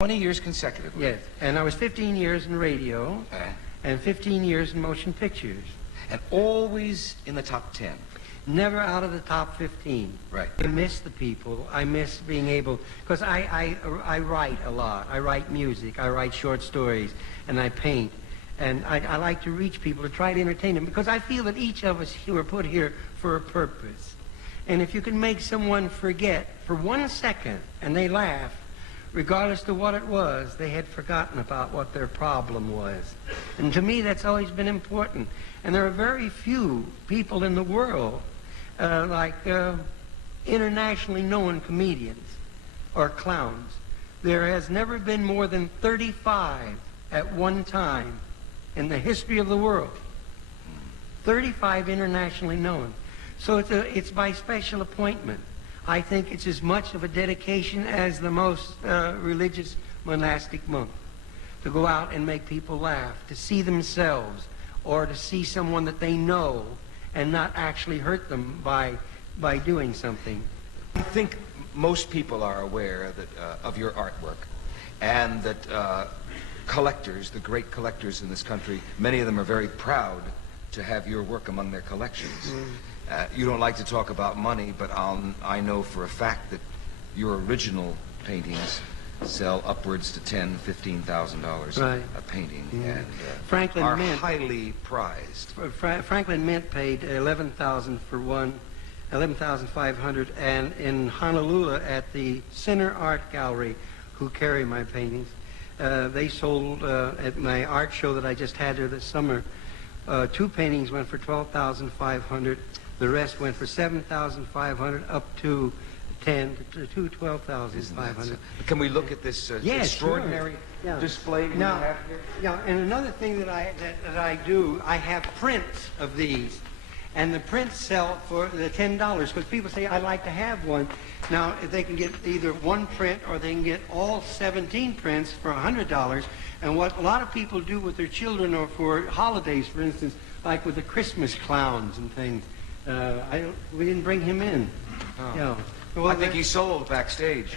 20 years consecutively? Yes, and I was 15 years in radio and 15 years in motion pictures. And always in the top 10? Never out of the top 15. Right. I miss the people. I miss being able, because I write a lot. I write music, I write short stories, and I paint. And I like to reach people, to try to entertain them, because I feel that each of us were put here for a purpose. And if you can make someone forget for 1 second, and they laugh, regardless of what it was, they had forgotten about what their problem was. And to me, that's always been important. And there are very few people in the world, like internationally known comedians or clowns. There has never been more than 35 at one time in the history of the world. 35 internationally known. So it's by special appointment. I think it's as much of a dedication as the most religious monastic monk, to go out and make people laugh, to see themselves, or to see someone that they know and not actually hurt them by doing something. I think most people are aware that of your artwork, and that collectors, the great collectors in this country, many of them are very proud to have your work among their collections. You don't like to talk about money, but I know for a fact that your original paintings sell upwards to $10,000, $15,000 right. a painting, and Franklin are Mint, highly prized. Franklin Mint paid $11,000 for one, $11,500, and in Honolulu at the Center Art Gallery, who carry my paintings, they sold at my art show that I just had there this summer. 2 paintings went for $12,500. The rest went for $7,500 up to $12,500. Can we look at this extraordinary display we have here? Yeah, and another thing that I do, I have prints of these, and the prints sell for the $10, because people say, I'd like to have one. Now, if they can get either one print or they can get all 17 prints for $100, and what a lot of people do with their children, or for holidays, for instance, like with the Christmas clowns and things, we didn't bring him in. Oh. You know. Well, I think he sold backstage.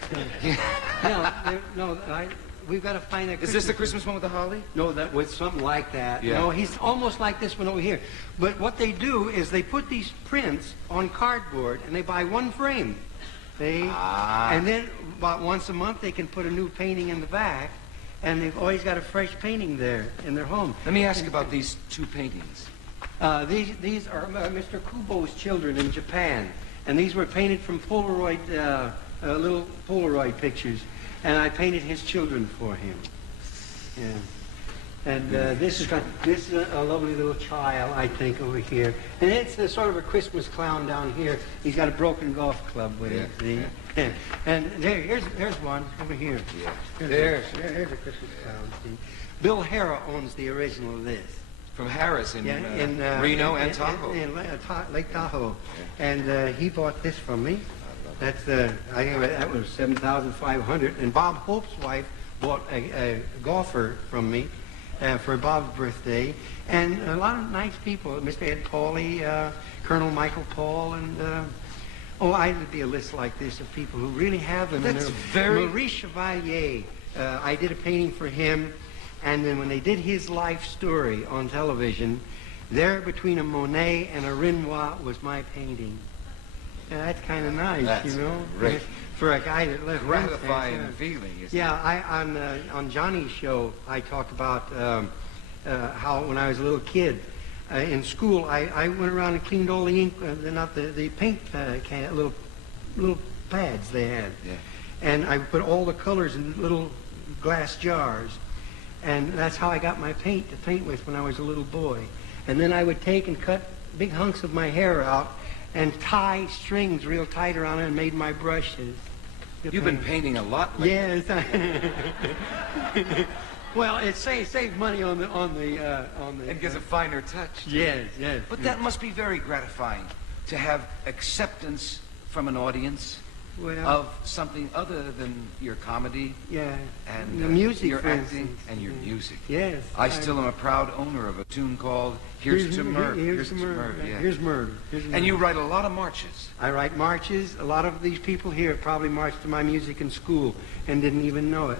We've got to find a Christmas. Is this the Christmas one with the holly? No, that was something like that. Yeah. No, he's almost like this one over here. But what they do is they put these prints on cardboard, and they buy one frame. And then about once a month they can put a new painting in the back, and they've always got a fresh painting there in their home. Let me ask about these 2 paintings. These are Mr. Kubo's children in Japan, and these were painted from Polaroid, little Polaroid pictures, and I painted his children for him. Yeah. And this is a lovely little child, I think, over here, and it's sort of a Christmas clown down here. He's got a broken golf club with him. See? Yeah. And here's one over here. Yeah. Here's a Christmas clown. See? Bill Harrah owns the original of this. From Harris in Reno and Tahoe. In Lake Tahoe. Yeah. And he bought this from me. That's I think that was $7,500. And Bob Hope's wife bought a golfer from me for Bob's birthday. And a lot of nice people. Mr. Ed Pauley, Colonel Michael Paul, and I'd be a list like this of people who really have them. That's very... Maurice Chevalier, I did a painting for him. And then when they did his life story on television, there between a Monet and a Renoir was my painting. Yeah, that's kind of nice, that's you know, great. For a guy that left. Gratifying feeling. Isn't it? On Johnny's show, I talked about how when I was a little kid in school, I went around and cleaned all the ink, not the paint little pads they had, and I put all the colors in little glass jars. And that's how I got my paint to paint with when I was a little boy. And then I would take and cut big hunks of my hair out and tie strings real tight around it and made my brushes. You've been painting a lot lately. Yes. Well, it saves money on the. It gives a finer touch. Yes. But that must be very gratifying to have acceptance from an audience. Of something other than your comedy, and the music, your acting, and your music. Yes, I still am a proud owner of a tune called "Here's to Merv." Here's to Merv. Here's Merv. And you write a lot of marches. I write marches. A lot of these people here probably marched to my music in school and didn't even know it.